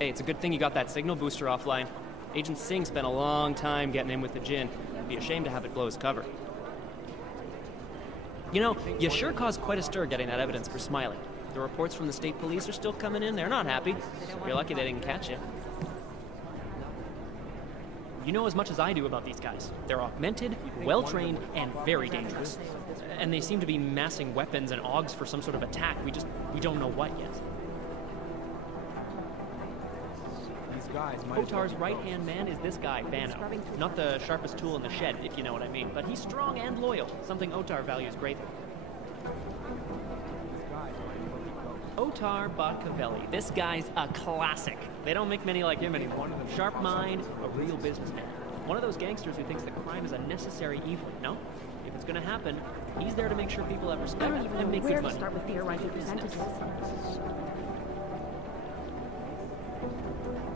Hey, it's a good thing you got that signal booster offline. Agent Singh spent a long time getting in with the Jinn. It'd be a shame to have it blow his cover. You know, you sure caused quite a stir getting that evidence for Smiley. The reports from the state police are still coming in. They're not happy. You're lucky they didn't catch you. You know as much as I do about these guys. They're augmented, well-trained, and very dangerous. And they seem to be massing weapons and augs for some sort of attack. We don't know what yet. Otar's right-hand man is this guy, Bano. Not the sharpest tool in the shed, if you know what I mean, but he's strong and loyal, something Otar values greatly. Otar Botkavelli. This guy's a classic. They don't make many like him anymore. Sharp mind, a real businessman. One of those gangsters who thinks that crime is a necessary evil, no? If it's gonna happen, he's there to make sure people have respect and make good money. Where to start with theorizing percentages?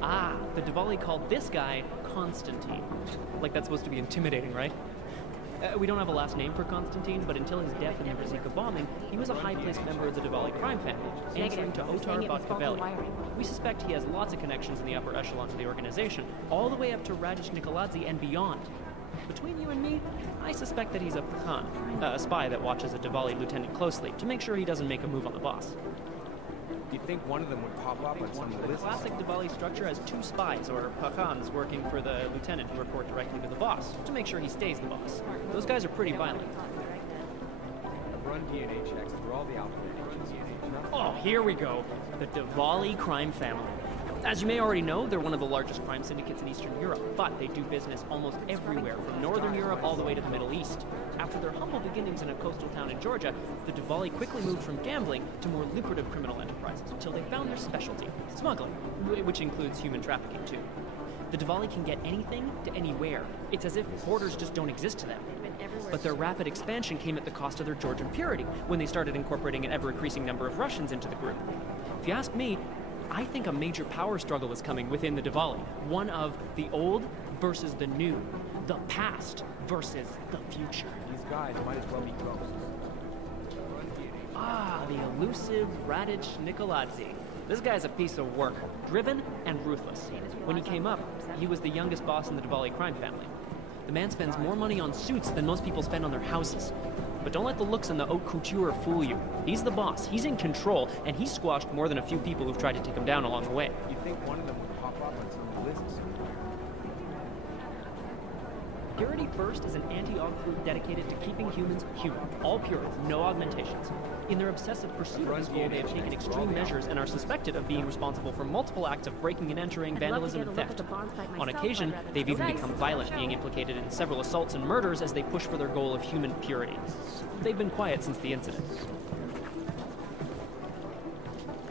Ah, the Diwali called this guy Constantine. Like that's supposed to be intimidating, right? We don't have a last name for Constantine, but until his death in the Rizika bombing, he was a high-placed member of the Diwali crime family, answering to Otar Botkavelli. We suspect he has lots of connections in the upper echelons of the organization, all the way up to Rajesh Nikoladze and beyond. Between you and me, I suspect that he's a Pakhan, a spy that watches a Diwali lieutenant closely to make sure he doesn't make a move on the boss. You'd think one of them would pop up on some The list. classic Diwali structure has two spies, or Pakhans, working for the lieutenant who report directly to the boss, to make sure he stays the boss. Those guys are pretty violent. Run DNA checks for all the alphabet DNA. Oh, here we go. The Diwali crime family. As you may already know, they're one of the largest crime syndicates in Eastern Europe, but they do business almost everywhere, from Northern Europe all the way to the Middle East. After their humble beginnings in a coastal town in Georgia, the Diwali quickly moved from gambling to more lucrative criminal enterprises until they found their specialty, smuggling, which includes human trafficking too. The Diwali can get anything to anywhere. It's as if borders just don't exist to them. But their rapid expansion came at the cost of their Georgian purity when they started incorporating an ever-increasing number of Russians into the group. If you ask me, I think a major power struggle is coming within the Diwali. One of the old versus the new. The past versus the future. These guys might as well be ghosts. Ah, the elusive Rajesh Nikoladze. This guy's a piece of work. Driven and ruthless. When he came up, he was the youngest boss in the Diwali crime family. The man spends more money on suits than most people spend on their houses. But don't let the looks and the haute couture fool you. He's the boss, he's in control, and he's squashed more than a few people who've tried to take him down along the way. You'd think one of them would pop up on some lists. Purity First is an anti-aug group dedicated to keeping humans human, all pure, no augmentations. In their obsessive pursuit of this goal, they have taken extreme measures and are suspected of being responsible for multiple acts of breaking and entering, vandalism, and theft. On occasion, they've even become violent, being implicated in several assaults and murders as they push for their goal of human purity. They've been quiet since the incident.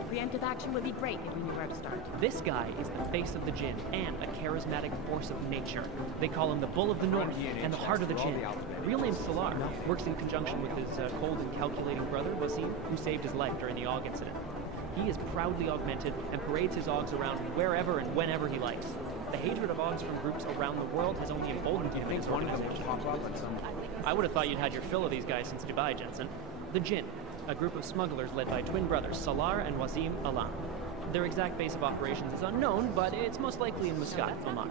Preemptive action would be great if we knew where to start. This guy is the face of the Jinn and a charismatic force of nature. They call him the Bull of the North and the Heart of the Jinn. Real name Salar, works in conjunction with his cold and calculating brother, Wasim, who saved his life during the AUG incident. He is proudly augmented and parades his AUGs around wherever and whenever he likes. The hatred of AUGs from groups around the world has only emboldened him in his organization. I would have thought you'd had your fill of these guys since Dubai, Jensen. The Jinn, a group of smugglers led by twin brothers Salar and Wasim Alam. Their exact base of operations is unknown, but it's most likely in Muscat, Oman.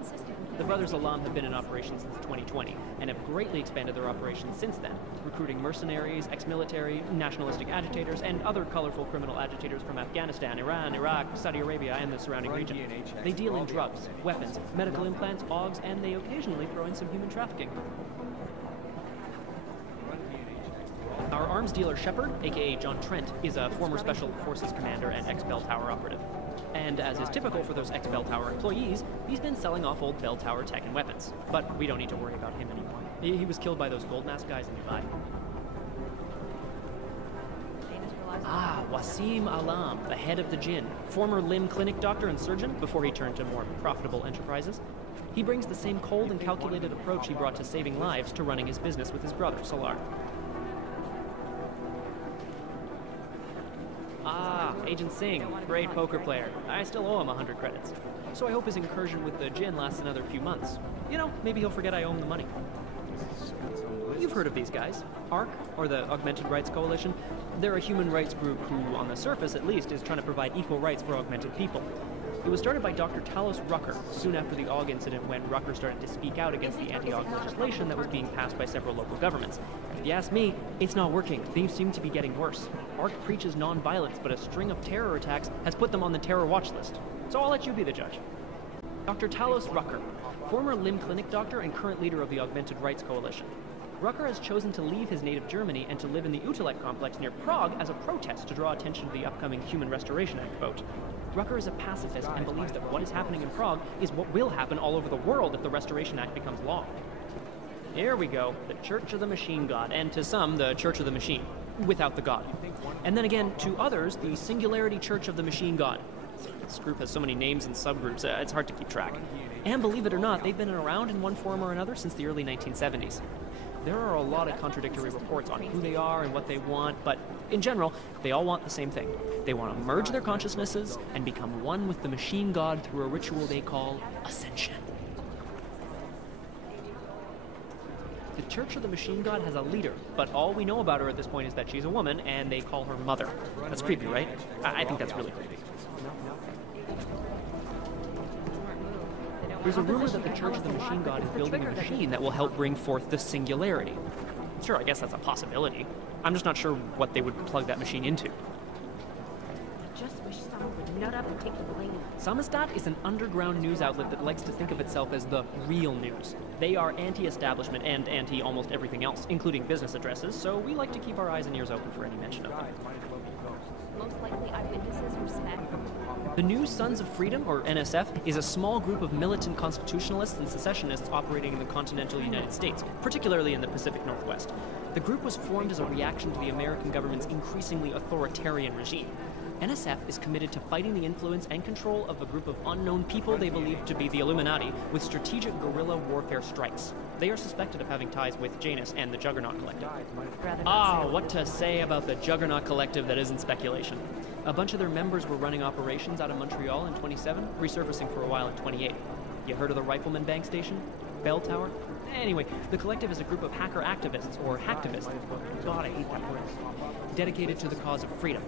The brothers Alam have been in operation since 2020 and have greatly expanded their operations since then, recruiting mercenaries, ex-military, nationalistic agitators, and other colorful criminal agitators from Afghanistan, Iran, Iraq, Saudi Arabia, and the surrounding region. They deal in drugs, weapons, medical implants, AUGs, and they occasionally throw in some human trafficking. Our arms dealer Shepard, aka John Trent, is a former Special Forces commander and ex-Bell Tower operative. And as is typical for those ex-Bell Tower employees, he's been selling off old Bell Tower tech and weapons. But we don't need to worry about him anymore. He was killed by those gold mask guys in Dubai. Ah, Wasim Alam, the head of the Jinn, former limb clinic doctor and surgeon before he turned to more profitable enterprises. He brings the same cold and calculated approach he brought to saving lives to running his business with his brother, Salar. Ah, Agent Singh, great poker player. I still owe him 100 credits. So I hope his incursion with the Jinn lasts another few months. You know, maybe he'll forget I owe him the money. You've heard of these guys. ARC, or the Augmented Rights Coalition. They're a human rights group who, on the surface at least, is trying to provide equal rights for augmented people. It was started by Dr. Talos Rucker soon after the AUG incident, when Rucker started to speak out against the anti-AUG legislation that was being passed by several local governments. If you ask me, it's not working. Things seem to be getting worse. ARC preaches non-violence, but a string of terror attacks has put them on the terror watch list. So I'll let you be the judge. Dr. Talos Rucker, former limb clinic doctor and current leader of the Augmented Rights Coalition. Rucker has chosen to leave his native Germany and to live in the Utrecht complex near Prague as a protest to draw attention to the upcoming Human Restoration Act vote. Rucker is a pacifist and believes that what is happening in Prague is what will happen all over the world if the Restoration Act becomes law. Here we go, the Church of the Machine God, and to some, the Church of the Machine, without the God. And then again, to others, the Singularity Church of the Machine God. This group has so many names and subgroups, it's hard to keep track. And believe it or not, they've been around in one form or another since the early 1970s. There are a lot of contradictory reports on who they are and what they want, but in general, they all want the same thing. They want to merge their consciousnesses and become one with the machine god through a ritual they call ascension. The Church of the Machine God has a leader, but all we know about her at this point is that she's a woman, and they call her Mother. That's creepy, right? I think that's really creepy. There's a rumor that the Church of the Machine God is building a machine that will help bring forth the singularity. Sure, I guess that's a possibility. I'm just not sure what they would plug that machine into. I just wish someone would nut up and take the blame. Samizdat is an underground news outlet that likes to think of itself as the real news. They are anti-establishment and anti-almost everything else, including business addresses, so we like to keep our eyes and ears open for any mention of them. Most likely eyewitnesses were SMEC. The New Sons of Freedom, or NSF, is a small group of militant constitutionalists and secessionists operating in the continental United States, particularly in the Pacific Northwest. The group was formed as a reaction to the American government's increasingly authoritarian regime. NSF is committed to fighting the influence and control of a group of unknown people they believe to be the Illuminati with strategic guerrilla warfare strikes. They are suspected of having ties with Janus and the Juggernaut Collective. What to say about the Juggernaut Collective that isn't speculation. A bunch of their members were running operations out of Montreal in 27, resurfacing for a while in 28. You heard of the Rifleman Bank Station? Bell Tower? Anyway, the Collective is a group of hacker activists, or hacktivists. God, I hate that word. Dedicated to the cause of freedom.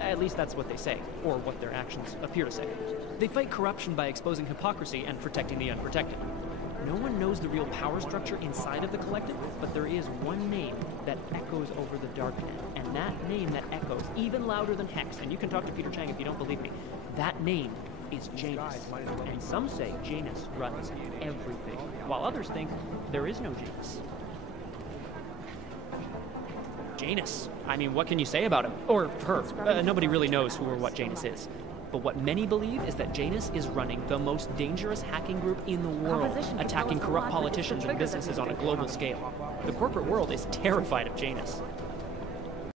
At least that's what they say, or what their actions appear to say. They fight corruption by exposing hypocrisy and protecting the unprotected. No one knows the real power structure inside of the Collective, but there is one name that echoes over the darknet. And that name that echoes even louder than Hex, and you can talk to Peter Chang if you don't believe me, that name is Janus. And some say Janus runs everything, while others think there is no Janus. Janus. I mean, what can you say about him? Or her. Nobody really knows who or what Janus is. But what many believe is that Janus is running the most dangerous hacking group in the world, attacking corrupt politicians and businesses on a global scale. The corporate world is terrified of Janus.